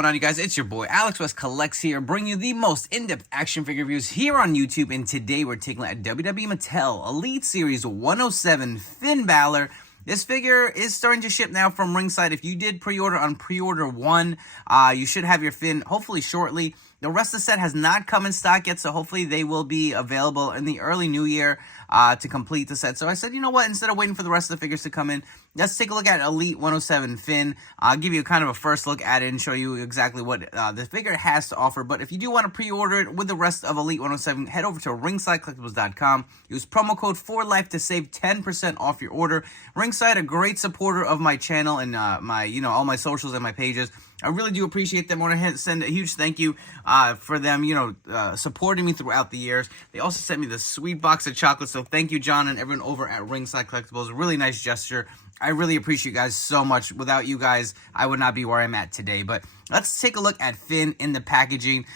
going on, you guys? It's your boy Alex West Collects here, bringing you the most in-depth action figure reviews here on YouTube. And today we're taking a look at WWE Mattel Elite Series 107 Finn Balor. This figure is starting to ship now from ringside. If you did pre-order on pre-order 1, you should have your Finn hopefully shortly. The rest of the set has not come in stock yet, so hopefully they will be available in the early new year to complete the set. So I said, you know what, instead of waiting for the rest of the figures to come in, let's take a look at Elite 107 Finn. I'll give you kind of a first look at it and show you exactly what the figure has to offer. But if you do want to pre-order it with the rest of Elite 107, head over to ringsidecollectibles.com. Use promo code FORLIFE to save 10% off your order. Ringside, a great supporter of my channel and my, all my socials and my pages. I really do appreciate them. I want to send a huge thank you for them, supporting me throughout the years. They also sent me this sweet box of chocolates, so thank you, John, and everyone over at Ringside Collectibles. A really nice gesture. I really appreciate you guys so much. Without you guys, I would not be where I'm at today. But let's take a look at Finn in the packaging.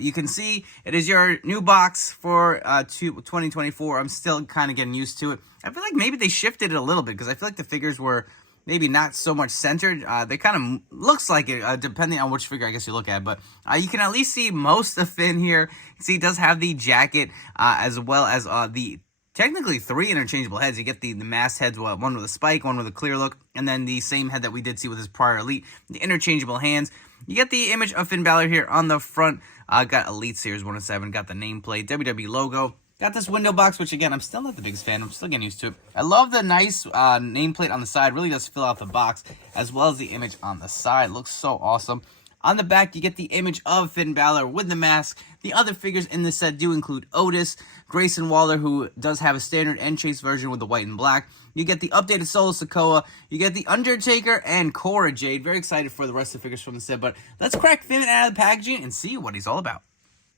You can see it is your new box for 2024. I'm still kind of getting used to it. I feel like maybe they shifted it a little bit because I feel like the figures were maybe not so much centered. They kind of looks like it, depending on which figure I guess you look at. But you can at least see most of Finn here. You see, he does have the jacket as well as the technically 3 interchangeable heads. You get the masked heads, one with a spike, one with a clear look, and then the same head that we did see with his prior Elite, the interchangeable hands. You get the image of Finn Balor here on the front. Got Elite Series 107, got the nameplate, WWE logo. Got this window box, which again, I'm still not the biggest fan. I'm still getting used to it. I love the nice nameplate on the side. Really does fill out the box, as well as the image on the side. Looks so awesome. On the back, you get the image of Finn Balor with the mask. The other figures in this set do include Otis, Grayson Waller, who does have a standard and chase version with the white and black. You get the updated Solo Sikoa. You get the Undertaker and Cora Jade. Very excited for the rest of the figures from the set. But let's crack Finn out of the packaging and see what he's all about.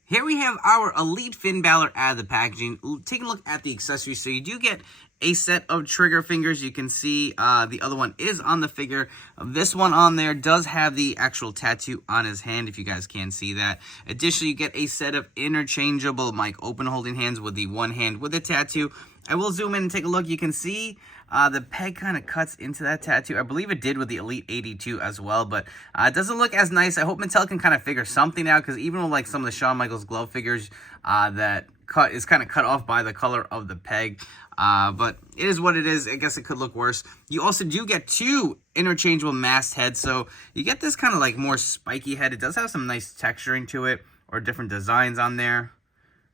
Here we have our Elite Finn Balor out of the packaging. Taking a look at the accessories. So you do get a set of trigger fingers. You can see the other one is on the figure. This one on there does have the actual tattoo on his hand, if you guys can see that. Additionally, you get a set of interchangeable mic open holding hands with the one hand with the tattoo. I will zoom in and take a look. You can see the peg kind of cuts into that tattoo. I believe it did with the Elite 82 as well, but it doesn't look as nice. I hope Mattel can kind of figure something out, because even with like some of the Shawn Michaels glove figures, that cut is kind of cut off by the color of the peg. But it is what it is. I guess it could look worse. You also do get 2 interchangeable masked heads, so you get this kind of like more spiky head. It does have some nice texturing to it, or different designs on there.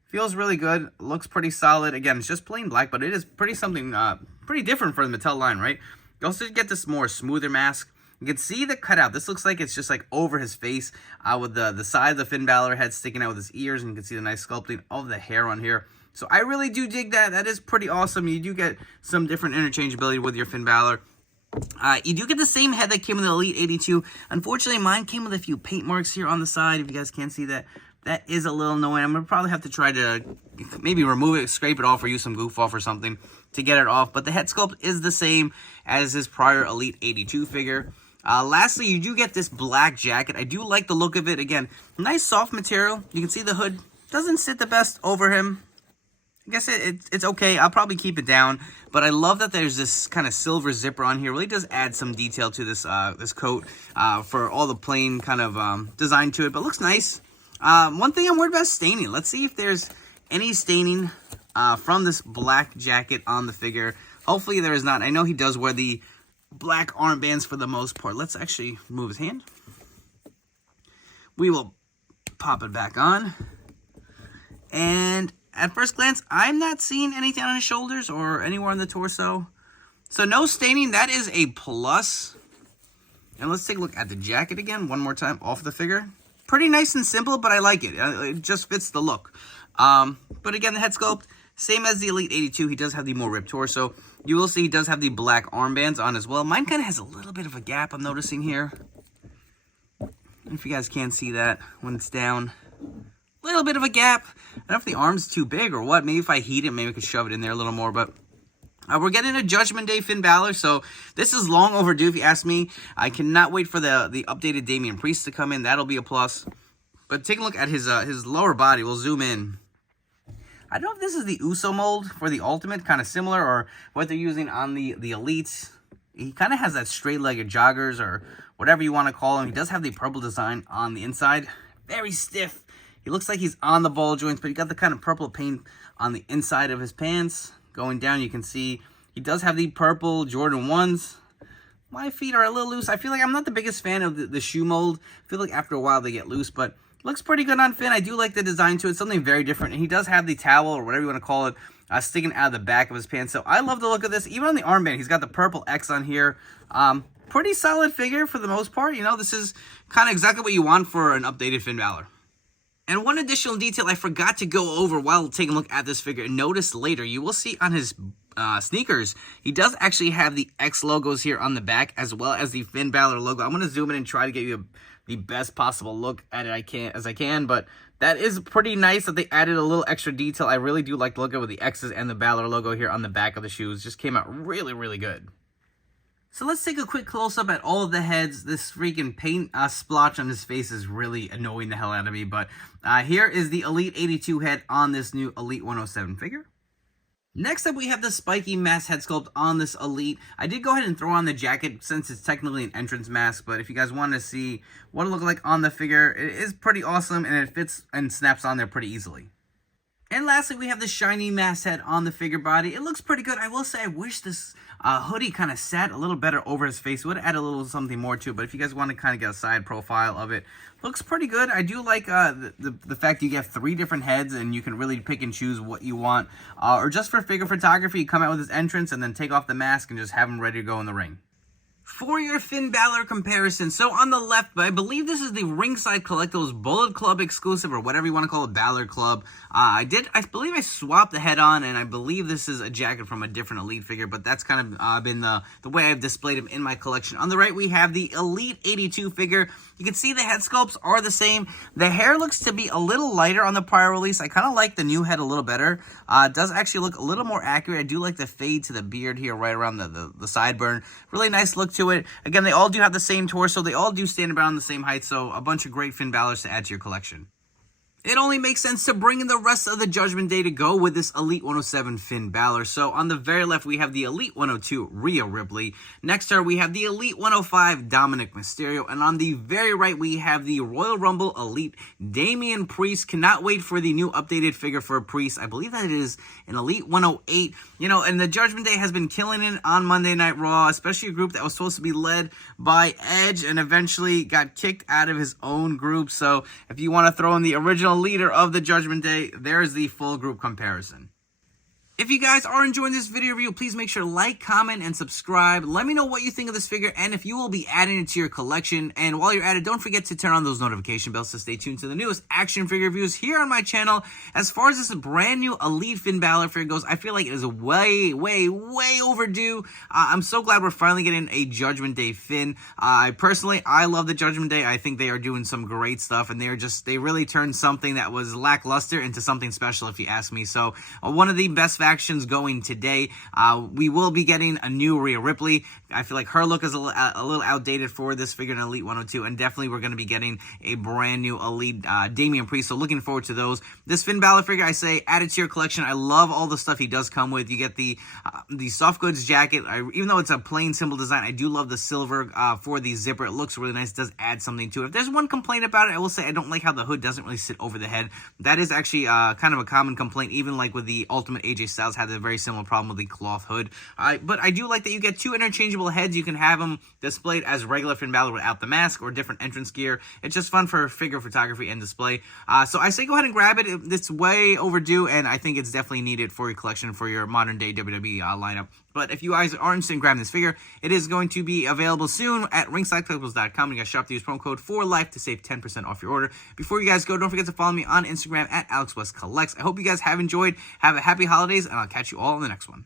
Feels really good. Looks pretty solid. Again, it's just plain black, but it is pretty different for the Mattel line, right? You also get this more smoother mask. You can see the cutout. This looks like it's just like over his face, with the side of the Finn Balor head sticking out with his ears, and you can see the nice sculpting of the hair on here. So I really do dig that. That is pretty awesome. You do get some different interchangeability with your Finn Balor. You do get the same head that came with the Elite 82. Unfortunately, mine came with a few paint marks here on the side, if you guys can't see that. That is a little annoying. I'm going to probably have to try to maybe remove it, scrape it off, or use some goof off or something to get it off. But the head sculpt is the same as his prior Elite 82 figure. Lastly, you do get this black jacket. I do like the look of it. Again, nice soft material. You can see the hood doesn't sit the best over him. I guess it's okay. I'll probably keep it down. But I love that there's this kind of silver zipper on here. Really does add some detail to this this coat for all the plain kind of design to it. But looks nice. One thing I'm worried about is staining. Let's see if there's any staining from this black jacket on the figure. Hopefully there is not. I know he does wear the black armbands for the most part. Let's actually move his hand. We will pop it back on. And at first glance, I'm not seeing anything on his shoulders or anywhere on the torso. So no staining. That is a plus. And let's take a look at the jacket again one more time off the figure. Pretty nice and simple, but I like it. It just fits the look. But again, the head sculpt, same as the Elite 82. He does have the more ripped torso. You will see he does have the black armbands on as well. Mine kind of has a little bit of a gap I'm noticing here. If you guys can't see that when it's down. A little bit of a gap. I don't know if the arm's too big or what. Maybe if I heat it, maybe I could shove it in there a little more. But we're getting a Judgement Day Finn Balor, so this is long overdue if you ask me. I cannot wait for the updated Damian Priest to come in. That'll be a plus. But take a look at his lower body. We'll zoom in. I don't know if this is the Uso mold for the Ultimate, kind of similar, or what they're using on the Elite he kind of has that straight-legged joggers or whatever you want to call him. He does have the purple design on the inside. Very stiff. He looks like he's on the ball joints, but he got the kind of purple paint on the inside of his pants. Going down, you can see he does have the purple Jordan 1s. My feet are a little loose. I feel like I'm not the biggest fan of the shoe mold. I feel like after a while they get loose, but looks pretty good on Finn. I do like the design to it. Something very different. And he does have the towel, or whatever you want to call it, sticking out of the back of his pants. So I love the look of this. Even on the armband, he's got the purple X on here. Pretty solid figure for the most part. You know, this is kind of exactly what you want for an updated Finn Balor. And one additional detail I forgot to go over while taking a look at this figure, and notice later, you will see on his sneakers, he does actually have the X logos here on the back, as well as the Finn Balor logo. I'm going to zoom in and try to get you the best possible look at it as I can, but that is pretty nice that they added a little extra detail. I really do like the look of the X's and the Balor logo here on the back of the shoes. Just came out really, really good. So let's take a quick close-up at all of the heads. This freaking paint splotch on his face is really annoying the hell out of me. But here is the Elite 82 head on this new Elite 107 figure. Next up, we have the spiky mask head sculpt on this Elite. I did go ahead and throw on the jacket since it's technically an entrance mask. But if you guys want to see what it looks like on the figure, it is pretty awesome. And it fits and snaps on there pretty easily. And lastly, we have the shiny mask head on the figure body. It looks pretty good. I will say I wish this hoodie kind of sat a little better over his face. It would add a little something more to it. But if you guys want to kind of get a side profile of it, looks pretty good. I do like the fact you get 3 different heads and you can really pick and choose what you want. Or just for figure photography, you come out with his entrance and then take off the mask and just have him ready to go in the ring. For your Finn Balor comparison, so on the left, I believe this is the Ringside Collectibles Bullet Club exclusive, or whatever you want to call it, Balor Club. I believe I swapped the head on, and I believe this is a jacket from a different Elite figure, but that's kind of been the way I've displayed him in my collection. On the right, we have the Elite 82 figure. You can see the head sculpts are the same. The hair looks to be a little lighter on the prior release. I kind of like the new head a little better. It does actually look a little more accurate. I do like the fade to the beard here, right around the sideburn. Really nice look to it. Again, they all do have the same torso. They all do stand around the same height, so a bunch of great Finn Balors to add to your collection. It only makes sense to bring in the rest of the Judgment Day to go with this Elite 107 Finn Balor. So on the very left, we have the Elite 102 Rhea Ripley. Next to her, we have the Elite 105 Dominic Mysterio. And on the very right, we have the Royal Rumble Elite Damian Priest. Cannot wait for the new updated figure for Priest. I believe that it is an Elite 108. You know, and the Judgment Day has been killing it on Monday Night Raw, especially a group that was supposed to be led by Edge and eventually got kicked out of his own group. So if you want to throw in the original leader of the Judgment Day, there's the full group comparison. If you guys are enjoying this video review, please make sure to like, comment, and subscribe. Let me know what you think of this figure and if you will be adding it to your collection. And while you're at it, don't forget to turn on those notification bells to stay tuned to the newest action figure reviews here on my channel. As far as this brand new Elite Finn Balor figure goes, I feel like it is way overdue. I'm so glad we're finally getting a Judgment Day Finn. I love the Judgment Day. I think they are doing some great stuff, and they really turned something that was lackluster into something special, if you ask me. So one of the best factions going today. We will be getting a new Rhea Ripley. I feel like her look is a little outdated for this figure in Elite 102, and definitely we're going to be getting a brand new Elite Damian Priest, so looking forward to those. This Finn Balor figure, I say, add it to your collection. I love all the stuff he does come with. You get the soft goods jacket. Even though it's a plain, simple design, I do love the silver for the zipper. It looks really nice. It does add something to it. If there's one complaint about it, I will say I don't like how the hood doesn't really sit over the head. That is actually kind of a common complaint, even like with the Ultimate AJ Styles had a very similar problem with the cloth hood. But I do like that you get 2 interchangeable heads. You can have them displayed as regular Finn Balor without the mask or different entrance gear. It's just fun for figure photography and display. So I say go ahead and grab it. It's way overdue, and I think it's definitely needed for your collection for your modern day WWE lineup. But if you guys are interested in grabbing this figure, it is going to be available soon at ringsidecollectibles.com. You guys shop to use promo code FORLIFE to save 10% off your order. Before you guys go, don't forget to follow me on Instagram at AlexWestCollects. I hope you guys have enjoyed. Have a happy holidays, and I'll catch you all in the next one.